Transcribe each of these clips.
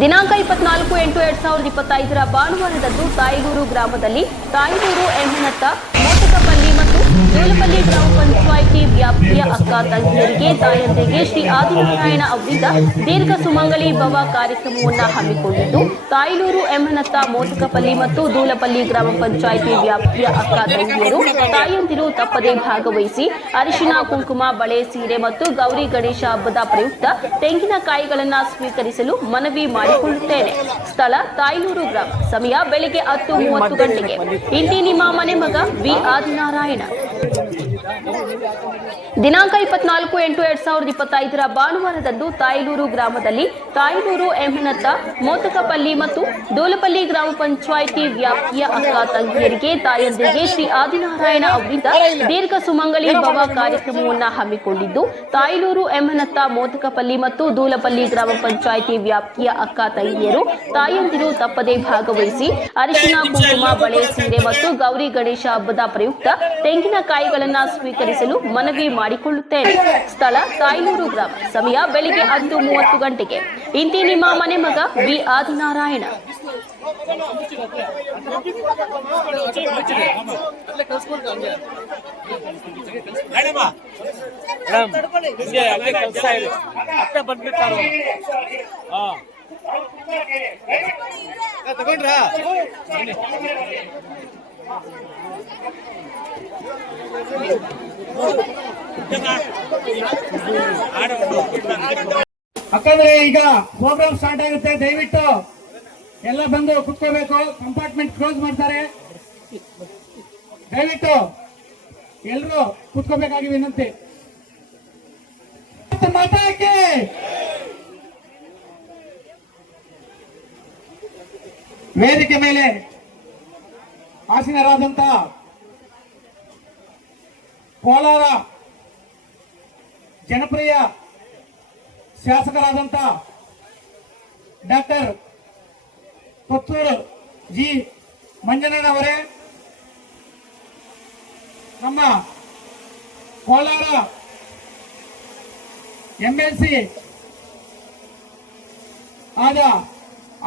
ದಿನಾಂಕ 24/8/2025 ಭಾನುವಾರದಂದು ತಾಯಿಗೂರು ಗ್ರಾಮದಲ್ಲಿ ತಾಯಿಗೂರು ಎಮ್ಮನತ್ತ ಮೋಟಕಪಲ್ಲಿ ಮತ್ತು ಜೋಲಪಲ್ಲಿ ಗ್ರಾಮ ಪಂಚಾಯಿತಿ ವ್ಯಾಪ್ತಿಯ ಅಕ್ಕ ತಂಗಿಯರಿಗೆ ತಾಯಂದಿರಿಗೆ ಶ್ರೀ ಆದಿನಾರಾಯಣ ಅವರಿಂದ ದೀರ್ಘ ಸುಮಂಗಲಿ ಭವ ಕಾರ್ಯಕ್ರಮವನ್ನು ಹಮ್ಮಿಕೊಂಡಿದ್ದು ತಾಯಿಲೂರು ಎಮ್ಮನತ್ತ ಮೋಟಕಪಲ್ಲಿ ಮತ್ತು ದೂಲಪಲ್ಲಿ ಗ್ರಾಮ ಪಂಚಾಯಿತಿ ವ್ಯಾಪ್ತಿಯ ಅಕ್ಕ ತಂಗಿಯರು ತಾಯಂದಿರು ತಪ್ಪದೇ ಭಾಗವಹಿಸಿ ಅರಿಶಿನ ಕುಂಕುಮ ಬಳೆ ಸೀರೆ ಮತ್ತು ಗೌರಿ ಗಣೇಶ ಹಬ್ಬದ ಪ್ರಯುಕ್ತ ತೆಂಗಿನಕಾಯಿಗಳನ್ನು ಸ್ವೀಕರಿಸಲು ಮನವಿ ಮಾಡಿಕೊಳ್ಳುತ್ತೇನೆ. ಸ್ಥಳ ತಾಯಿಲೂರು ಗ್ರಾಮ. ಸಮಯ ಬೆಳಿಗ್ಗೆ 10:30 ಗಂಟೆಗೆ. ಇಂತಿ ನಿಮ್ಮ ಮನೆ ಮಗ ವಿ ಆದಿನಾರಾಯಣ. ದಿನಾಂಕ 24/8/2025 ಭಾನುವಾರದಂದು ತಾಯಿಲೂರು ಗ್ರಾಮದಲ್ಲಿ ತಾಯಿಲೂರು ಎಮ್ಮನತ್ತ ಮೋತಕಪಲ್ಲಿ ಮತ್ತು ದೋಲಪಲ್ಲಿ ಗ್ರಾಮ ಪಂಚಾಯಿತಿ ವ್ಯಾಪ್ತಿಯ ಅಕ್ಕ ತಂಗಿಯರಿಗೆ ತಾಯಂದಿರಿಗೆ ಶ್ರೀ ಆದಿನಾರಾಯಣ ಅವರಿಂದ ದೀರ್ಘ ಸುಮಂಗಲಿ ಭವ ಕಾರ್ಯಕ್ರಮವನ್ನು ಹಮ್ಮಿಕೊಂಡಿದ್ದು ತಾಯಿಲೂರು ಎಮ್ಮನತ್ತ ಮೋತಕಪಲ್ಲಿ ಮತ್ತು ದೂಲಪಲ್ಲಿ ಗ್ರಾಮ ಪಂಚಾಯಿತಿ ವ್ಯಾಪ್ತಿಯ ಅಕ್ಕ ತಂಗಿಯರು ತಾಯಂದಿರು ತಪ್ಪದೇ ಭಾಗವಹಿಸಿ ಅರಿಶಿನ ಕುಂಕುಮ ಬಳೆ ಸೀರೆ ಮತ್ತು ಗೌರಿ ಗಣೇಶ ಹಬ್ಬದ ಪ್ರಯುಕ್ತ ತೆಂಗಿನಕಾಯಿಗಳನ್ನು ಸ್ವೀಕರಿಸಲು ಮನವಿ ಮಾಡಿಕೊಳ್ಳುತ್ತೇನೆ. ಸ್ಥಳ ತಾಯಿಲೂರು ಗ್ರಾಮ. ಸಮಯ ಬೆಳಿಗ್ಗೆ 10:30 ಗಂಟೆಗೆ. ಇಂತಿ ನಿಮ್ಮ ಮನೆ ಮಗ ವಿ ಆದಿನಾರಾಯಣ. ಯಾಕಂದ್ರೆ ಈಗ ಪ್ರೋಗ್ರಾಮ್ ಸ್ಟಾರ್ಟ್ ಆಗುತ್ತೆ. ದಯವಿಟ್ಟು ಎಲ್ಲ ಬಂದು ಕುತ್ಕೋಬೇಕು. ಕಂಪಾರ್ಟ್ಮೆಂಟ್ ಕ್ಲೋಸ್ ಮಾಡ್ತಾರೆ. ದಯವಿಟ್ಟು ಎಲ್ಲರೂ ಕುತ್ಕೋಬೇಕಾಗಿ ವಿನಂತಿ. ಮಾತಾಡಕ್ಕೆ ವೇದಿಕೆ ಮೇಲೆ ಆಸೀನರಾದಂತ ಕೋಲಾರ ಜನಪ್ರಿಯ ಶಾಸಕರಾದಂತ ಡಾಕ್ಟರ್ ಕೊತ್ತೂರು ಜಿ ಮಂಜಣ್ಣನವರೇ, ನಮ್ಮ ಕೋಲಾರ ಎಂಎಲ್ಸಿ ಆದ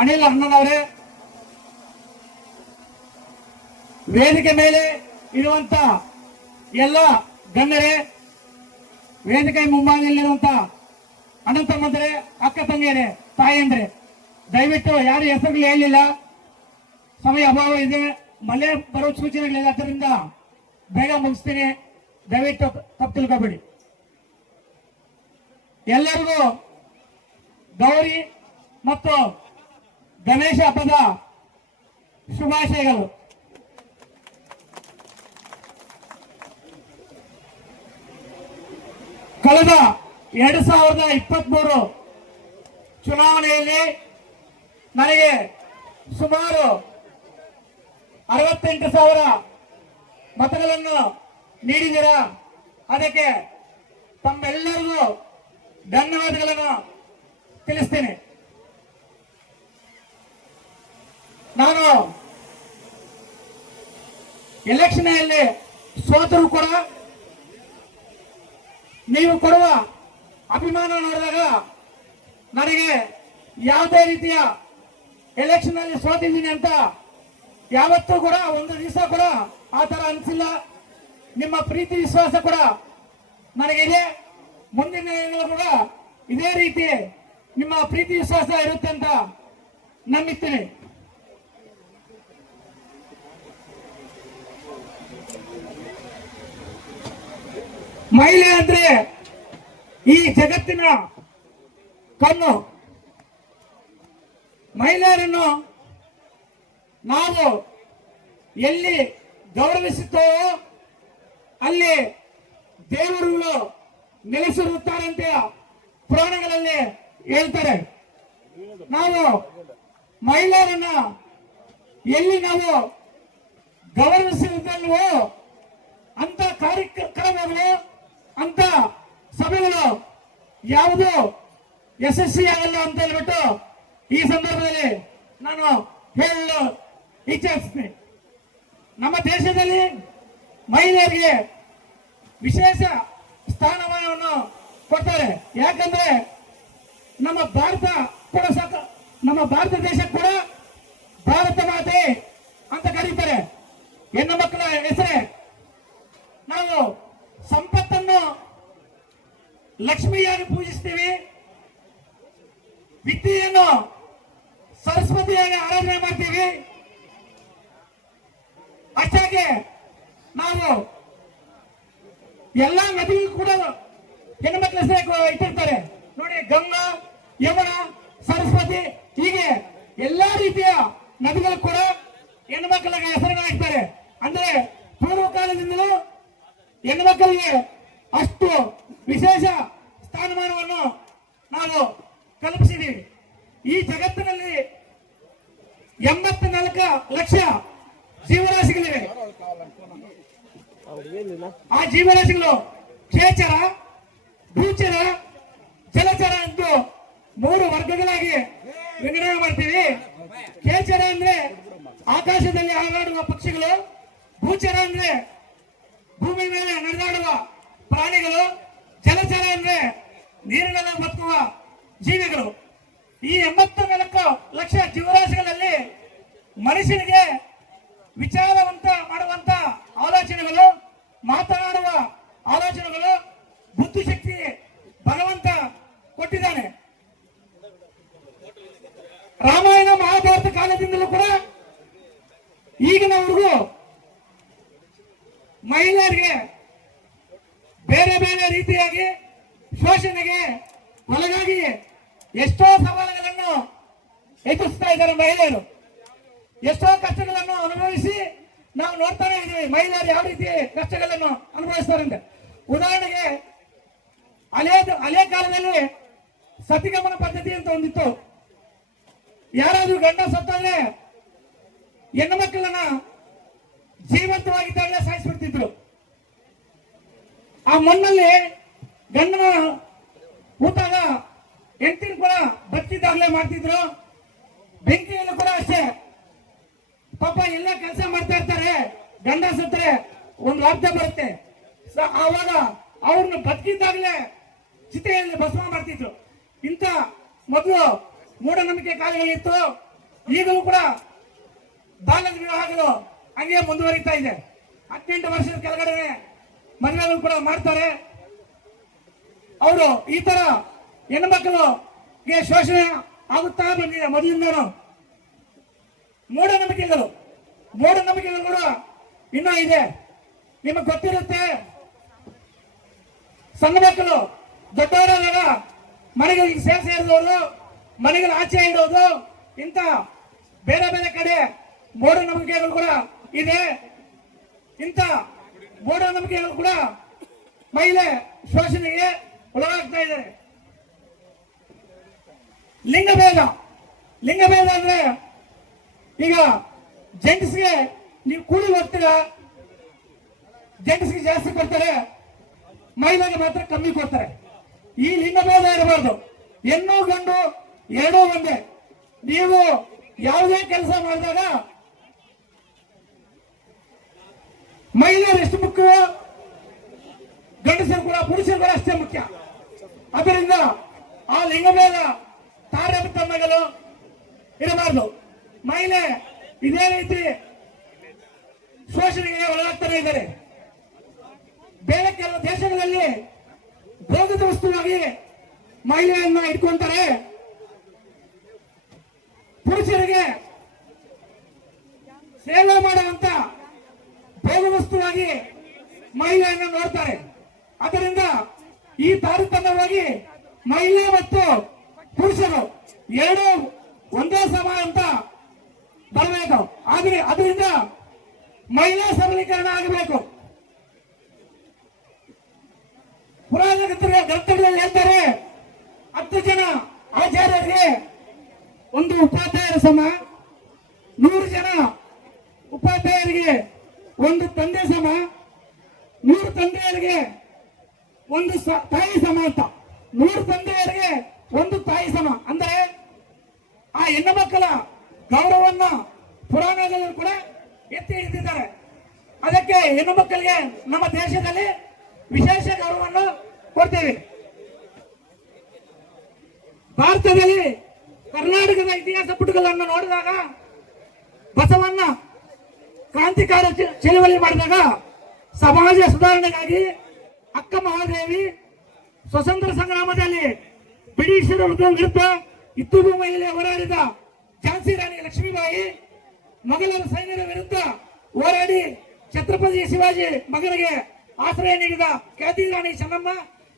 ಅನಿಲ್ ಅಣ್ಣನವರೇ, ವೇದಿಕೆ ಮೇಲೆ ಇರುವಂತ ಎಲ್ಲ ಗಣ್ಯರೇ, ವೇದಿಕೆ ಮುಂಭಾಗದಲ್ಲಿರುವಂತ ಅನಂತ ಮಂತ್ರೆ, ಅಕ್ಕ ತಂಗಿಯರೇ, ತಾಯಂದ್ರೆ, ದಯವಿಟ್ಟು ಯಾರು ಹೆಸರುಗಳು ಹೇಳಿಲ್ಲ. ಸಮಯ ಅಭಾವ ಇದೆ, ಮಳೆ ಬರೋ ಸೂಚನೆಗಳಿಲ್ಲ. ಅದರಿಂದ ಬೇಗ ಮುಗಿಸ್ತೀನಿ. ದಯವಿಟ್ಟು ತಪ್ಪು ತಿಳ್ಕೊಬೇಡಿ. ಎಲ್ಲರಿಗೂ ಗೌರಿ ಮತ್ತು ಗಣೇಶ ಹಬ್ಬದ ಶುಭಾಶಯಗಳು. ಕಳೆದ 2023 ಚುನಾವಣೆಯಲ್ಲಿ ನನಗೆ ಸುಮಾರು 68,000 ಮತಗಳನ್ನು ನೀಡಿದ್ದೀರಾ. ಅದಕ್ಕೆ ತಮ್ಮೆಲ್ಲರಿಗೂ ಧನ್ಯವಾದಗಳನ್ನು ತಿಳಿಸ್ತೀನಿ. ನಾನು ಎಲೆಕ್ಷನ್ನಲ್ಲಿ ಸೋತರೂ ಕೂಡ ನೀವು ಕೊಡುವ ಅಭಿಮಾನ ನೋಡಿದಾಗ ನನಗೆ ಯಾವುದೇ ರೀತಿಯ ಎಲೆಕ್ಷನ್ ಅಲ್ಲಿ ಸೋತಿದ್ದೀನಿ ಅಂತ ಯಾವತ್ತೂ ಕೂಡ ಒಂದು ದಿವಸ ಕೂಡ ಆ ತರ ಅನಿಸಿಲ್ಲ. ನಿಮ್ಮ ಪ್ರೀತಿ ವಿಶ್ವಾಸ ಕೂಡ ನನಗಿದೆ. ಮುಂದಿನ ದಿನಗಳು ಕೂಡ ಇದೇ ರೀತಿ ನಿಮ್ಮ ಪ್ರೀತಿ ವಿಶ್ವಾಸ ಇರುತ್ತೆ ಅಂತ ನಂಬಿದ್ದೀನಿ. ಮಹಿಳೆ ಅಂದ್ರೆ ಈ ಜಗತ್ತಿನ ಕಣ್ಣು. ಮಹಿಳೆಯರನ್ನು ನಾವು ಎಲ್ಲಿ ಗೌರವಿಸುತ್ತೇವೋ ಅಲ್ಲಿ ದೇವರುಗಳು ನೆಲೆಸಿರುತ್ತಾರಂತ ಪುರಾಣಗಳಲ್ಲಿ ಹೇಳ್ತಾರೆ. ನಾವು ಮಹಿಳೆಯರನ್ನ ಎಲ್ಲಿ ನಾವು ಗೌರವಿಸಿರುತ್ತಲ್ವೋ ಅಂತ ಕಾರ್ಯಕ್ರಮಗಳು, ಅಂತ ಸಭೆಗಳು ಯಾವುದು ಯಶಸ್ವಿಯಾಗಲ್ಲ ಅಂತ ಹೇಳ್ಬಿಟ್ಟು ಈ ಸಂದರ್ಭದಲ್ಲಿ ನಾನು ಹೇಳಲು ಇಚ್ಛಿಸ್ತೀನಿ. ನಮ್ಮ ದೇಶದಲ್ಲಿ ಮಹಿಳೆಯರಿಗೆ ವಿಶೇಷ ಸ್ಥಾನಮಾನವನ್ನು ಕೊಡ್ತಾರೆ. ಯಾಕಂದ್ರೆ ನಮ್ಮ ಭಾರತ ಕೂಡ ನಮ್ಮ ಭಾರತ ದೇಶ ಕೂಡ ಭಾರತ ಮಾತೆ ಅಂತ ಕರೀತಾರೆ. ಹೆಣ್ಣು ಮಕ್ಕಳ ಹೆಸರೇ. ನಾವು ಸಂಪತ್ತನ್ನು ಲಕ್ಷ್ಮಿಯಾಗಿ ಪೂಜಿಸ್ತೀವಿ, ವಿದ್ಯೆಯನ್ನು ಸರಸ್ವತಿಯಾಗಿ ಆರಾಧನೆ ಮಾಡ್ತೀವಿ. ಅಷ್ಟಾಗೆ ನಾವು ಎಲ್ಲಾ ನದಿಗಳು ಕೂಡ ಹೆಣ್ಣು ಮಕ್ಕಳ ಹೆಸರು ಇಟ್ಟಿರ್ತಾರೆ ನೋಡಿ. ಗಂಗಾ, ಯಮುನಾ, ಸರಸ್ವತಿ, ಹೀಗೆ ಎಲ್ಲಾ ರೀತಿಯ ನದಿಗಳು ಕೂಡ ಹೆಣ್ಣು ಮಕ್ಕಳ ಹೆಸರನ್ನ ಇಡ್ತಾರೆ. ಅಂದ್ರೆ ಪೂರ್ವ ಕಾಲದಿಂದಲೂ ಹೆಣ್ಣು ಮಕ್ಕಳಿಗೆ ಅಷ್ಟು ವಿಶೇಷ ಸ್ಥಾನಮಾನವನ್ನು ನಾವು ಕಲ್ಪಿಸಿದ್ದೀವಿ. ಈ ಜಗತ್ತಿನಲ್ಲಿ 84 ಲಕ್ಷ ಜೀವರಾಶಿಗಳಿವೆ. ಆ ಜೀವರಾಶಿಗಳು ಕ್ಷೇಚರ, ಭೂಚರ, ಜಲಚರ ಎಂದು 3 ವರ್ಗಗಳಾಗಿ ವಿಂಗಡಣೆ ಮಾಡ್ತೀವಿ. ಕ್ಷೇಚರ ಅಂದ್ರೆ ಆಕಾಶದಲ್ಲಿ ಹಾರಾಡುವ ಪಕ್ಷಿಗಳು, ಭೂಚರ ಅಂದ್ರೆ ಭೂಮಿ ಮೇಲೆ ನಡೆದಾಡುವ ಪ್ರಾಣಿಗಳು, ಜಲಚರ ಅಂದ್ರೆ ನೀರಿನಲ್ಲಿ ಬದುಕುವ ಜೀವಿಗಳು. ಈ 84 ಲಕ್ಷ ಜೀವರಾಶಿಗಳಲ್ಲಿ ಮನುಷ್ಯನಿಗೆ ವಿಚಾರವಂತ ಮಾಡುವಂತ ಆಲೋಚನೆಗಳು, ಮಾತನಾಡುವ ಆಲೋಚನೆಗಳು, ಬುದ್ಧಿಶಕ್ತಿ ಭಗವಂತ ಕೊಟ್ಟಿದ್ದಾನೆ. ರಾಮಾಯಣ ಮಹಾಭಾರತ ಕಾಲದಿಂದಲೂ ಕೂಡ ಈಗಿನವರೆಗೂ ಮಹಿಳೆಯರಿಗೆ ಬೇರೆ ಬೇರೆ ರೀತಿಯಾಗಿ ಶೋಷಣೆಗೆ ಒಳಗಾಗಿ ಎಷ್ಟೋ ಸವಾಲುಗಳನ್ನು ಎದುರಿಸ್ತಾ ಇದ್ದಾರೆ ಮಹಿಳೆಯರು. ಎಷ್ಟೋ ಕಷ್ಟಗಳನ್ನು ಅನುಭವಿಸಿ ನಾವು ನೋಡ್ತಾನೆ ಇದ್ದೀವಿ ಮಹಿಳೆಯರು ಯಾವ ರೀತಿ ಕಷ್ಟಗಳನ್ನು ಅನುಭವಿಸ್ತಾರೆ ಅಂತ. ಉದಾಹರಣೆಗೆ ಹಳೆ ಕಾಲದಲ್ಲಿ ಸತಿಗಮನ ಪದ್ಧತಿ ಅಂತ ಒಂದಿತ್ತು. ಯಾರಾದ್ರೂ ಗಂಡ ಸತ್ತಂದ್ರೆ ಹೆಣ್ಣು ಮಕ್ಕಳನ್ನ ಜೀವಂತವಾಗಿದ್ದಾಗಲೇ ಸಾಯಿಸ್ಬಿಡ್ತಿದ್ರು. ಆ ಮಣ್ಣಲ್ಲಿ ಗಂಡನ ಊತಾಗ ಹೆಂಡತಿನ ಕೂಡ ಬದುಕಿದ್ದಾಗಲೇ ಮಾಡ್ತಿದ್ರು. ಬೆಂಕಿಯನ್ನು ಕೂಡ ಅಷ್ಟೇ. ಪಾಪ ಎಲ್ಲ ಕೆಲಸ ಮಾಡ್ತಾ ಇರ್ತಾರೆ, ಗಂಡ ಸತ್ತರೆ ಒಂದು ಅರ್ಥ ಬರುತ್ತೆ. ಆವಾಗ ಅವ್ರನ್ನ ಬದುಕಿದ್ದಾಗಲೇ ಚಿತೆಯಲ್ಲಿ ಭಸ್ಮ ಮಾಡ್ತಿದ್ರು. ಇಂಥ ಮೊದಲು ಮೂಢನಂಬಿಕೆ ಕಾಲಗಳಿತ್ತು. ಈಗಲೂ ಕೂಡ ಬಾಲ್ಯದ ವಿವಾಹಗಳು ಹಂಗೆ ಮುಂದುವರಿತಾ ಇದೆ. 18 ವರ್ಷದ ಕೆಳಗಡೆ ಮದುವೆಗಳು ಕೂಡ ಮಾಡ್ತಾರೆ. ಅವರು ಈ ತರ ಹೆಣ್ಣು ಮಕ್ಕಳಿಗೆ ಶೋಷಣೆ ಆಗುತ್ತಾ ಬಂದಿದೆ ಮೊದಲಿಂದನೂ. ಮೂಢನಂಬಿಕೆಗಳು ಕೂಡ ಇನ್ನೂ ಇದೆ. ನಿಮಗೆ ಗೊತ್ತಿರುತ್ತೆ, ಸಣ್ಣ ಮಕ್ಕಳು ದೊಡ್ಡವರಾದಾಗ ಮನೆಗಳಿಗೆ ಸೇರಿದವರು ಮನೆಗಳ ಆಚೆ ಇಡೋದು, ಇಂಥ ಬೇರೆ ಬೇರೆ ಕಡೆ ಮೂಢನಂಬಿಕೆಗಳು ಕೂಡ ಇದೆ. ಇಂಥ ಮೂಢನಂಬಿಕೆಗಳು ಕೂಡ ಮಹಿಳೆ ಶೋಷಣೆಗೆ ಒಳಗಾಗ್ತಾ ಇದ್ದಾರೆ. ಲಿಂಗಭೇದ ಅಂದ್ರೆ ಈಗ ಜೆಂಟ್ಸ್ಗೆ ನೀವು ಕೂಲಿ ಹೋಗ್ತೀರಾ, ಜೆಂಟ್ಸ್ಗೆ ಜಾಸ್ತಿ ಕೊಡ್ತಾರೆ, ಮಹಿಳೆಗೆ ಮಾತ್ರ ಕಮ್ಮಿ ಕೊಡ್ತಾರೆ. ಈ ಲಿಂಗಭೇದ ಇರಬಾರ್ದು. ಹೆಣ್ಣು ಗಂಡು ಎರಡೂ ಒಂದೇ. ನೀವು ಯಾವುದೇ ಕೆಲಸ ಮಾಡಿದಾಗ ಮಹಿಳೆಯರು ಎಷ್ಟು ಮುಖ್ಯ, ಗಂಡಸರು ಕೂಡ ಪುರುಷರು ಕೂಡ ಅಷ್ಟೇ ಮುಖ್ಯ. ಅದರಿಂದ ಆ ಲಿಂಗಭೇದ ತಾರತಮ್ಯಗಳು ಇರಬಾರ್ದು. ಮಹಿಳೆ ಇದೇ ರೀತಿ ಶೋಷಣೆಗೆ ಒಳಗಾಗ್ತಾನೆ ಇದ್ದಾರೆ. ಬೇರೆ ಕೆಲವು ದೇಶಗಳಲ್ಲಿ ಭೋಗದ ವಸ್ತುವಾಗಿ ಮಹಿಳೆಯನ್ನ ಇಟ್ಕೊಂತಾರೆ. ಪುರುಷರಿಗೆ ಸೇವೆ ಮಾಡುವಂತ ಭೋಗ ವಸ್ತುವಾಗಿ ಮಹಿಳೆಯನ್ನು ನೋಡ್ತಾರೆ. ಆದ್ದರಿಂದ ಈ ತಾರತಮ್ಯವಾಗಿ ಮಹಿಳೆ ಮತ್ತು ಪುರುಷರು ಎರಡೂ ಒಂದೇ ಸಮ ಅಂತ ಬರಬೇಕು. ಆದ್ರೆ ಅದರಿಂದ ಮಹಿಳಾ ಸಬಲೀಕರಣ ಆಗಬೇಕು. ಪುರಾಣ ಗ್ರಂಥಗಳಲ್ಲಿ ಹೇಳ್ತಾರೆ, 10 ಜನ ಆಚಾರ್ಯರಿಗೆ ಒಂದು ಉಪಾಧ್ಯಾಯರ ಸಮ, 100 ಜನ ಉಪಾಧ್ಯಾಯರಿಗೆ ಒಂದು ತಂದೆ ಸಮ, 100 ತಂದೆಯರಿಗೆ ಒಂದು ತಾಯಿ ಸಮ ಅಂತ. 100 ತಂದೆಯರಿಗೆ ಒಂದು ತಾಯಿ ಸಮ. ಅಂದ್ರೆ ಆ ಹೆಣ್ಣು ಮಕ್ಕಳ ಗೌರವವನ್ನ ಪುರಾಣದಲ್ಲಿ ಕೂಡ ಎತ್ತಿ ಹಿಡಿದಿದ್ದಾರೆ. ಅದಕ್ಕೆ ಹೆಣ್ಣು ಮಕ್ಕಳಿಗೆ ನಮ್ಮ ದೇಶದಲ್ಲಿ ವಿಶೇಷ ಗೌರವವನ್ನು ಕೊಡ್ತೇವೆ. ಭಾರತದಲ್ಲಿ ಕರ್ನಾಟಕದ ಇತಿಹಾಸ ಪುಟಗಳನ್ನು ನೋಡಿದಾಗ ಬಸವಣ್ಣ ಕ್ರಾಂತಿಕಾರ ಚಳವಳಿ ಮಾಡಿದಾಗ ಸಮಾಜ ಸುಧಾರಣೆಗಾಗಿ ಅಕ್ಕ ಮಹಾದೇವಿ ಸ್ವತಂತ್ರ ಸಂಗ್ರಾಮದಲ್ಲಿ ಬ್ರಿಟಿಷರ ವಿರುದ್ಧ ಇತ್ತೂರು ಮಹಿಳೆ ಹೋರಾಡಿದ ಝಾನ್ಸಿ ರಾಣಿ ಲಕ್ಷ್ಮೀಬಾಯಿ ಮೊಘಲರ ಸೈನ್ಯದ ವಿರುದ್ಧ ಹೋರಾಡಿ ಛತ್ರಪತಿ ಶಿವಾಜಿ ಮಗನಿಗೆ ಆಶ್ರಯ ನೀಡಿದ ಖ್ಯಾತಿ ರಾಣಿ ಚೆನ್ನಮ್ಮ,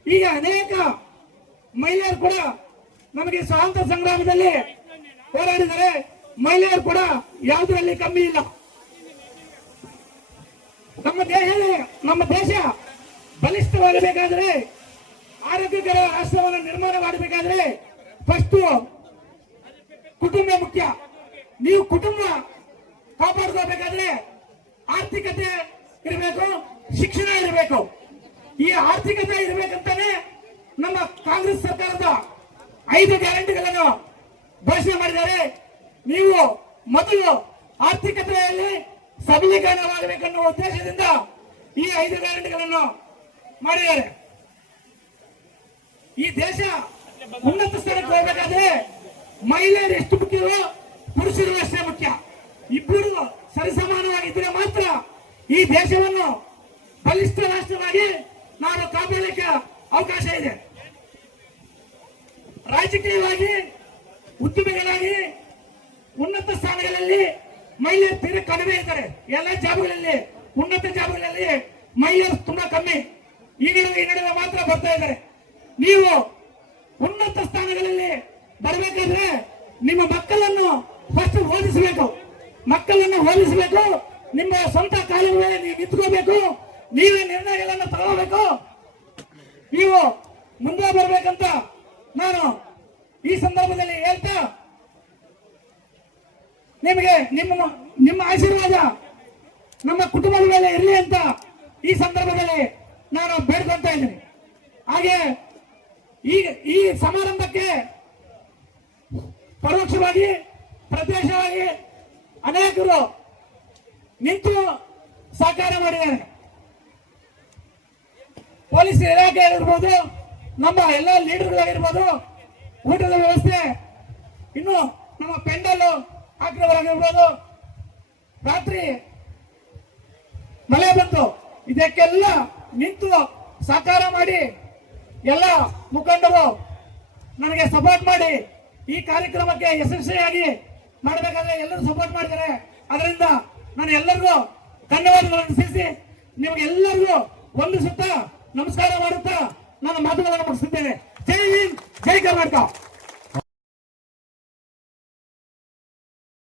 ಈಗ ಅನೇಕ ಮಹಿಳೆಯರು ಕೂಡ ನಮಗೆ ಸ್ವಾತಂತ್ರ್ಯ ಸಂಗ್ರಾಮದಲ್ಲಿ ಹೋರಾಡಿದರೆ ಮಹಿಳೆಯರು ಕೂಡ ಯಾವುದರಲ್ಲಿ ಕಮ್ಮಿ ಇಲ್ಲ. ನಮ್ಮ ದೇಶ ಬಲಿಷ್ಠವಾಗಬೇಕಾದ್ರೆ, ಆರೋಗ್ಯಕರ ರಾಷ್ಟ್ರವನ್ನು ನಿರ್ಮಾಣ ಮಾಡಬೇಕಾದ್ರೆ ಫಸ್ಟ್ ಕುಟುಂಬ ಮುಖ್ಯ. ನೀವು ಕುಟುಂಬ ಕಾಪಾಡ್ಕೋಬೇಕಾದ್ರೆ ಆರ್ಥಿಕತೆ ಇರಬೇಕು, ಶಿಕ್ಷಣ ಇರಬೇಕು. ಈ ಆರ್ಥಿಕತೆ ಇರಬೇಕಂತಾನೆ ನಮ್ಮ ಕಾಂಗ್ರೆಸ್ ಸರ್ಕಾರದ 5 ಗ್ಯಾರಂಟಿಗಳನ್ನು ಘೋಷಣೆ ಮಾಡಿದ್ದಾರೆ. ನೀವು ಮೊದಲು ಆರ್ಥಿಕತೆಯಲ್ಲಿ ಸಬಲೀಕರಣವಾಗಬೇಕನ್ನುವ ಉದ್ದೇಶದಿಂದ ಈ 5 ಗ್ಯಾರಂಟಿಗಳನ್ನು ಮಾಡಿದ್ದಾರೆ. ಈ ದೇಶ ಉನ್ನತ ಸ್ಥಾನಕ್ಕೆ ಹೋಗಬೇಕಾದ್ರೆ ಮಹಿಳೆಯರು ಎಷ್ಟು ಮುಖ್ಯವೋ ಪುರುಷರು ಅಷ್ಟೇ ಮುಖ್ಯ. ಇಬ್ಬರು ಸರಿಸಮಾನವಾಗಿದ್ದರೆ ಮಾತ್ರ ಈ ದೇಶವನ್ನು ಬಲಿಷ್ಠ ರಾಷ್ಟ್ರವಾಗಿ ನಾವು ಕಾಪಾಡಲಿಕ್ಕೆ ಅವಕಾಶ ಇದೆ. ರಾಜಕೀಯವಾಗಿ, ಉದ್ಯಮಿಗಳಾಗಿ ಉನ್ನತ ಸ್ಥಾನಗಳಲ್ಲಿ ಮಹಿಳೆಯರು ತೀರಾ ಕಡಿಮೆ ಇದ್ದಾರೆ. ಎಲ್ಲ ಜಾಬ್ಗಳಲ್ಲಿ, ಉನ್ನತ ಜಾಬ್ಗಳಲ್ಲಿ ಮಹಿಳೆಯರು ತುಂಬಾ ಕಮ್ಮಿ. ಈ ನಡುವೆ ಮಾತ್ರ ಬರ್ತಾ ಇದ್ದಾರೆ. ನೀವು ಉನ್ನತ ಸ್ಥಾನಗಳಲ್ಲಿ ಬರಬೇಕಾದ್ರೆ ನಿಮ್ಮ ಮಕ್ಕಳನ್ನು ಫಸ್ಟ್ ಓದಿಸಬೇಕು. ಮಕ್ಕಳನ್ನು ಓದಿಸಬೇಕು. ನಿಮ್ಮ ಸ್ವಂತ ಕಾಲದ ಮೇಲೆ ನೀವು ನಿಂತ್ಕೋಬೇಕು. ನೀವೇ ನಿರ್ಣಯಗಳನ್ನು ತಗೋಬೇಕು. ನೀವು ಮುಂದೆ ಬರಬೇಕಂತ ನಾನು ಈ ಸಂದರ್ಭದಲ್ಲಿ ಹೇಳ್ತಾ, ನಿಮಗೆ ನಿಮ್ಮ ಆಶೀರ್ವಾದ ನಮ್ಮ ಕುಟುಂಬದ ಮೇಲೆ ಇರಲಿ ಅಂತ ಈ ಸಂದರ್ಭದಲ್ಲಿ ನಾನು ಬೇಡ್ಕೊಂತ ಇದ್ದೀನಿ. ಹಾಗೆ ಈ ಸಮಾರಂಭಕ್ಕೆ ಪರೋಕ್ಷವಾಗಿ, ಪ್ರತ್ಯಕ್ಷವಾಗಿ ಅನೇಕರು ನಿಂತು ಸಹಕಾರ ಮಾಡಿದ್ದಾರೆ. ಪೊಲೀಸ್ ಇಲಾಖೆ ಆಗಿರ್ಬೋದು, ನಮ್ಮ ಎಲ್ಲ ಲೀಡರ್ಗಳಾಗಿರ್ಬೋದು, ಊಟದ ವ್ಯವಸ್ಥೆ, ಇನ್ನು ನಮ್ಮ ಪೆಂಡಲ್ ಹಾಕಿರೋರಾಗಿರ್ಬೋದು, ರಾತ್ರಿ ಮಳೆ ಬಂತು, ಇದಕ್ಕೆಲ್ಲ ನಿಂತು ಸಹಕಾರ ಮಾಡಿ ಎಲ್ಲ ಮುಖಂಡರು ನನಗೆ ಸಪೋರ್ಟ್ ಮಾಡಿ ಈ ಕಾರ್ಯಕ್ರಮಕ್ಕೆ ಯಶಸ್ವಿಯಾಗಿ ಮಾಡಬೇಕಾದ್ರೆ ಎಲ್ಲರೂ ಸಪೋರ್ಟ್ ಮಾಡಿದ್ದಾರೆ. ಅದರಿಂದ ನಾನು ಎಲ್ಲರಿಗೂ ಧನ್ಯವಾದಗಳನ್ನು ತಿಳಿಸಿ ನಿಮಗೆಲ್ಲರಿಗೂ ಒಂದು ಸುತ್ತ ನಮಸ್ಕಾರ ಮಾಡುತ್ತಾ ನನ್ನ ಮಾತುಗಳನ್ನು ಮುಗಿಸುತ್ತೇನೆ. ಜೈ ಹಿಂದ್, ಜೈ ಕರ್ನಾಟಕ.